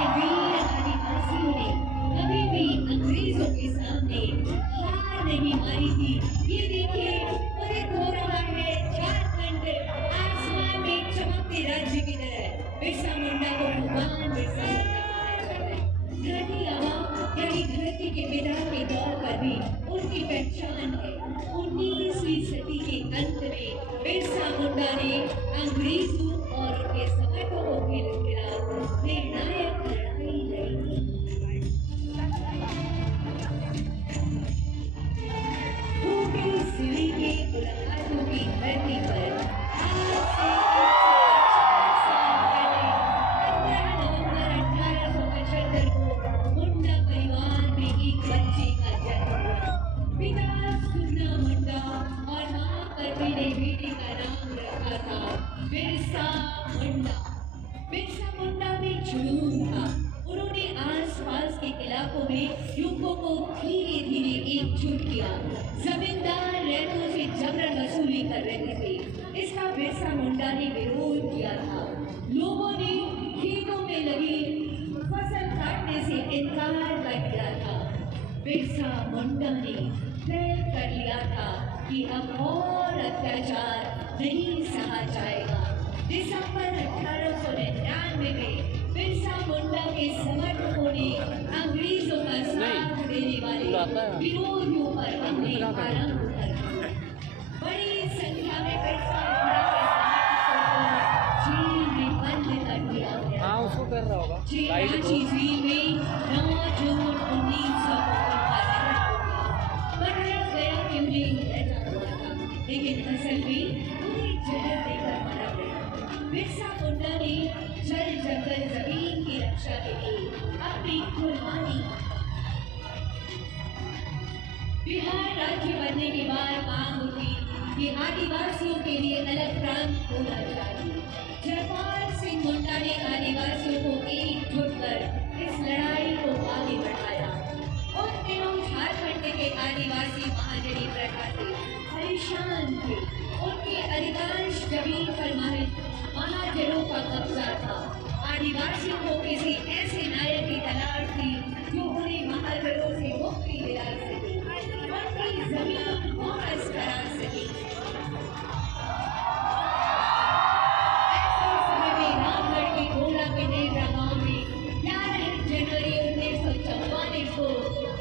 इन वीर आदिवासियों ने कभी भी अंग्रेजों के सामने हार नहीं मानी थी। ये देखिए उदित हो रहा है झारखंड आसमान में चमकते राज्य की तरह। बिरसा मुंडा को भगवान बिरसा मुंडा कहा जाता है। धरती आबा यानी धरती के पिता के तौर पर भी उनकी पहचान है। 19वीं सदी के अंत में बिरसा मुंडा ने अंग्रेजों और उनके समर्थकों के खिलाफ निर्णायक लड़ाई लड़ी। भूमि सिली के मुलाकातों की धरती पर आज से 104 साल पहले 15 नवंबर 1875 को मुंडा परिवार में एक बच्चे का जन्म हुआ। पिता सुन्ना मुंडा और मां करवी ने बेटे का नाम रखा था बिरसा मुंडा। बिरसा मुंडा में जुनून था। उन्होंने आसपास के इलाकों में युवकों को धीरे धीरे एकजुट किया। जमींदार रैतों से जबरन वसूली कर रहे थे, इसका बिरसा मुंडा ने विरोध किया था। लोगों ने खेतों में लगी फसल काटने से इनकार कर दिया था। बिरसा मुंडा ने तय कर लिया था कि अब और अत्याचार नहीं सहा जाएगा। दिसंबर 1899 में बिरसा मुंडा के समर्थकों ने अंग्रेजों का साथ देने वाले विरोधियों पर हमले आरंभ कर दिए। बड़ी संख्या में बिरसा मुंडा के समर्थकों को जेल में बंद कर दिया गया। हाँ, उसको कर रहा होगा। जेल में 9 जून 1945 को बताया गया कि उन्हें रहना हुआ था, लेकिन असल में उन्हें जहर देकर मारा गया। बिरसा मुंडा ने जल जंगल जमीन की रक्षा के लिए अपनी कुर्बानी। बिहार राज्य बनने के बाद मांग उठी कि आदिवासियों के लिए अलग प्रांत होना चाहिए। जयपाल सिंह मुंडा ने आदिवासियों को एकजुट कर इस लड़ाई को आगे बढ़ाया। उन दिनों झारखंड के आदिवासी महाजनी प्रथा से परेशान थे। उनके अधिकांश जमीन पर महाजनों का कब्जा था। आदिवासियों को किसी ऐसे नायक की तलाश थी जो उन्हें महाजनों से मुक्ति दिला सके, उनकी जमीन वापस करा सके। ऐसे समय में रामगढ़ के गोला के नेवरा गांव में 11 जनवरी 1944 को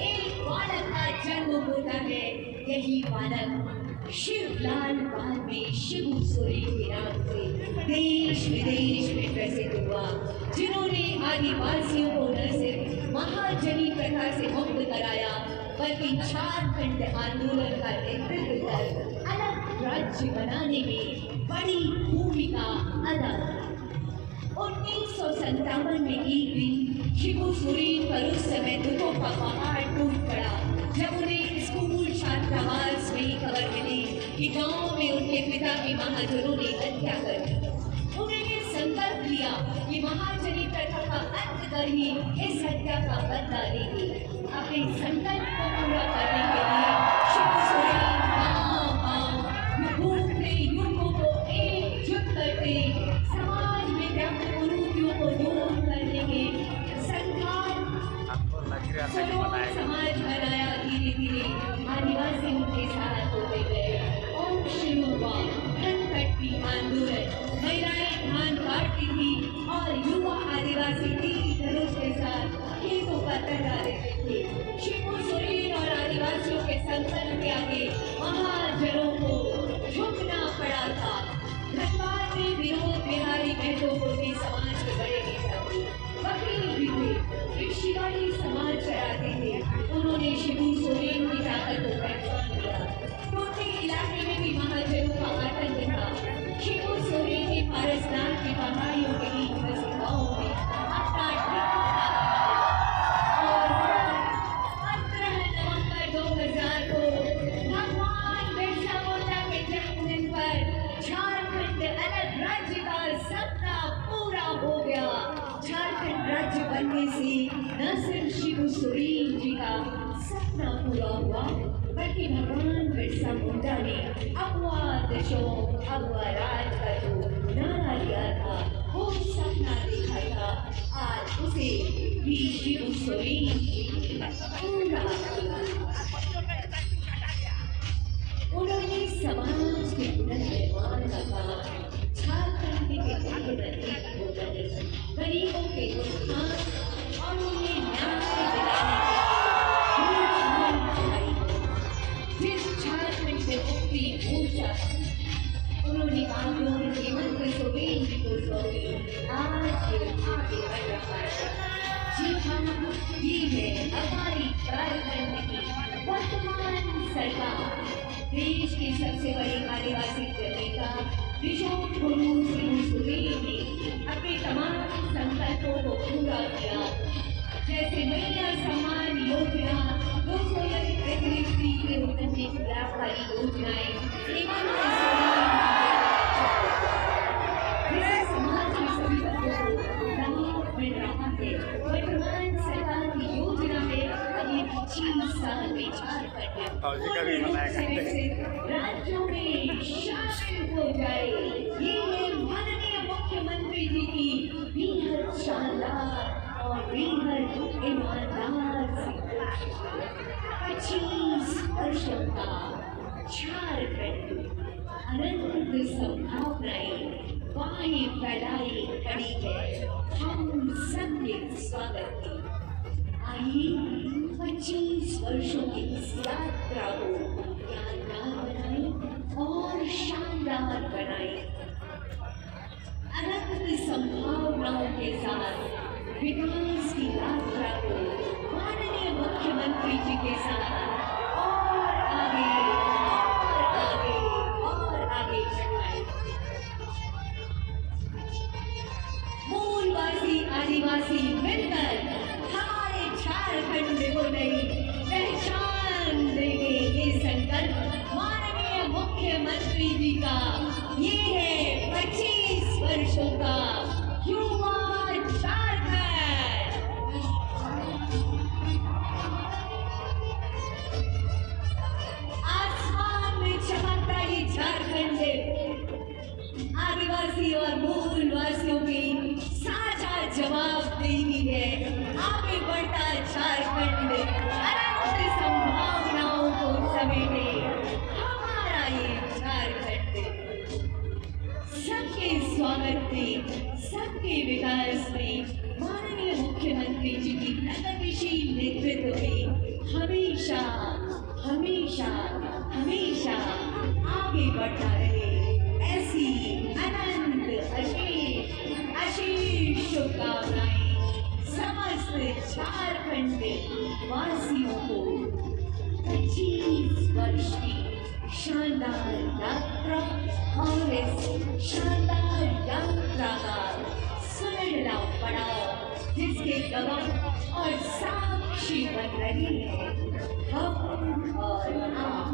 एक बालक का जन्म होता है। यही बालक शिवलाल बाद में शिबू सोरेन के नाम से देश विदेश में प्रसिद्ध हुआ, जिन्होंने आदिवासियों को न सिर्फ महाजनी प्रथा से मुक्त कराया बल्कि झारखंड आंदोलन का नेतृत्व कर अलग राज्य बनाने में बड़ी भूमिका अदा की। 1957 में एक दिन शिबू सोरेन पर उस समय दुखों का पहाड़ टूट पड़ा जब उन्हें स्कूल छात्रावास में खबर मिली कि गांव में उनके पिता की महाजनों ने हत्या कर दी। उन्होंने संकल्प लिया कि महाजनी प्रथा का अंत कर ही इस हत्या का बदला लेंगे। अपने संकल्प को पूरा करने के लिए शिबू सोरेन गांव घूमते युवकों को एकजुट करते, समाज में व्याप्त कुरीतियों को दूर करने के समाज बनाया। धीरे धीरे आदिवासी उनके साथ होते गए और शुरू हुआ धनकट्टी आंदोलन। महिलाएं धान काटती थी और युवा आदिवासी तीर धनुष के साथ खेतों का तहरा देते थे। शिबू सोरेन और आदिवासियों के संकल्प के आगे महाजनों को झुकना पड़ा था। धनबाद में विनोद बिहारी महतो को भी समाज के बड़े नेता थे, वकील भी थे, ऋषिवाड़ी समाज चलाते थे। उन्होंने शिबू सोरेन की ताकत को पहचान लिया। टोटे इलाके में भी महाजनों का आतंक था। शिबू सोरेन ने पारसनाथ की पहाड़ियों के बीच बसे गांवों में अपना ठिकाना और 15 नवंबर 2000 को भगवान बिरसा मुंडा के जन्मदिन पर झारखंड अलग राज्य का सपना पूरा हो गया। झारखंड राज्य बनने से न सिर्फ शिबू सोरेन जी का सपना पूरा हुआ बल्कि भगवान बिरसा मुंडा ने अगवा देशों अगवा राज का जो नारा दिया था, वो सपना देखा था, आज उसे से भी शिव सोरेन पूरा उन्होंने समाज के पुनर्निर्माण का काम झारखंड के मुख्यमंत्री होकर गरीबों के उत्थान और उन्हें न्याय दिलाने जिस झारखंड से मुक्ति ऊर्जा उन्होंने बाबू हेमंत सोरेन जी को सौंपी आज ये आगे बढ़ रहा है। जी हाँ, ये है हमारी झारखंड की वर्तमान सरकार। देश की सबसे बड़ी आदिवासी जनेता विशोक गुरु सिंह सोरेन ने अपने तमाम संकल्पों को पूरा किया, जैसे महिला सम्मान योजना, 200 एग्री के उत्तर लाभकारी योजनाएं, समाज के सभी वर्गों को लाभ मिल रहा है। वर्तमान सरकार की योजना है अगले 25 साल में झारखंड राज्यों में शामिल हो जाए। ये है माननीय मुख्यमंत्री जी की बेहद शानदार और बेहद ईमानदार 25 वर्षों का झारखंड अनंत संभावनाएं बाहें फैलाई खड़ी है हम सबके स्वागत की। आइए 25 वर्षों की इस यात्रा को यादगार बनाएं और शानदार बनाएं। अनंत संभावनाओं के साथ विकास की यात्रा को माननीय मुख्यमंत्री जी के साथ और आगे और आगे और आगे बढ़ाएं। मूलवासी आदिवासी मिलकर हमारे झारखंड को नई पहचान देंगे। ये संकल्प माननीय मुख्यमंत्री जी का ये है 25 वर्षों का युवा झारखंड। आसमान में चमकता ये झारखंड आदिवासी और मूलवासियों की साझा जवाबदेही है। आगे बढ़ता झारखंड अनंत संभावनाओं को समेटे हमारा ये झारखंड सबके स्वागत में, सबके विकास में, माननीय मुख्यमंत्री जी की प्रगतिशील नेतृत्व में हमेशा हमेशा हमेशा आगे बढ़ता रहे। ऐसी अनंत अशीष शुभकामनाएं समस्त झारखंड वासियों को 25 वर्ष की शानदार यात्रा और इस शानदार यात्रा का सुनहरा पड़ाव जिसके गवाह और साक्षी बन रही है हम और आप।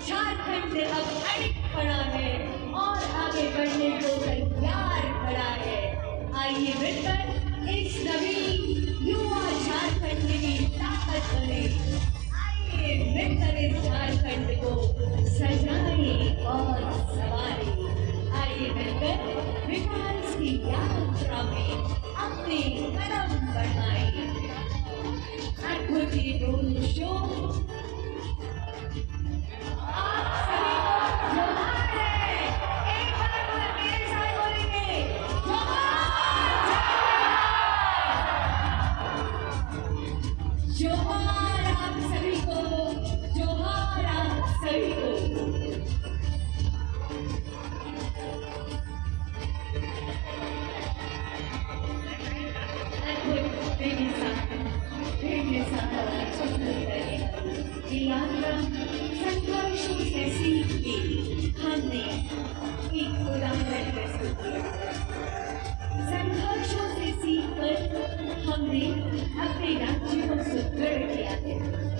झारखंड अब अड़िग खड़ा है और आगे बढ़ने को तैयार खड़ा है। आइए मिलकर इस नवीन युवा झारखंड की ताकत बने। आइए मिलकर इस झारखंड को सजाएं और संवारें। आइए मिलकर विकास की यात्रा में अपने कदम बढ़ाएं। अद्भुत रोड शो जोहार आप सभी को, जोहार आप सभी को। यात्रा संघर्षों से सीख के हमने एक उदाहरण प्रस्तुत किया। संघर्षों से सीख कर हम ने अपने राज्य को सुदृढ़ किया है।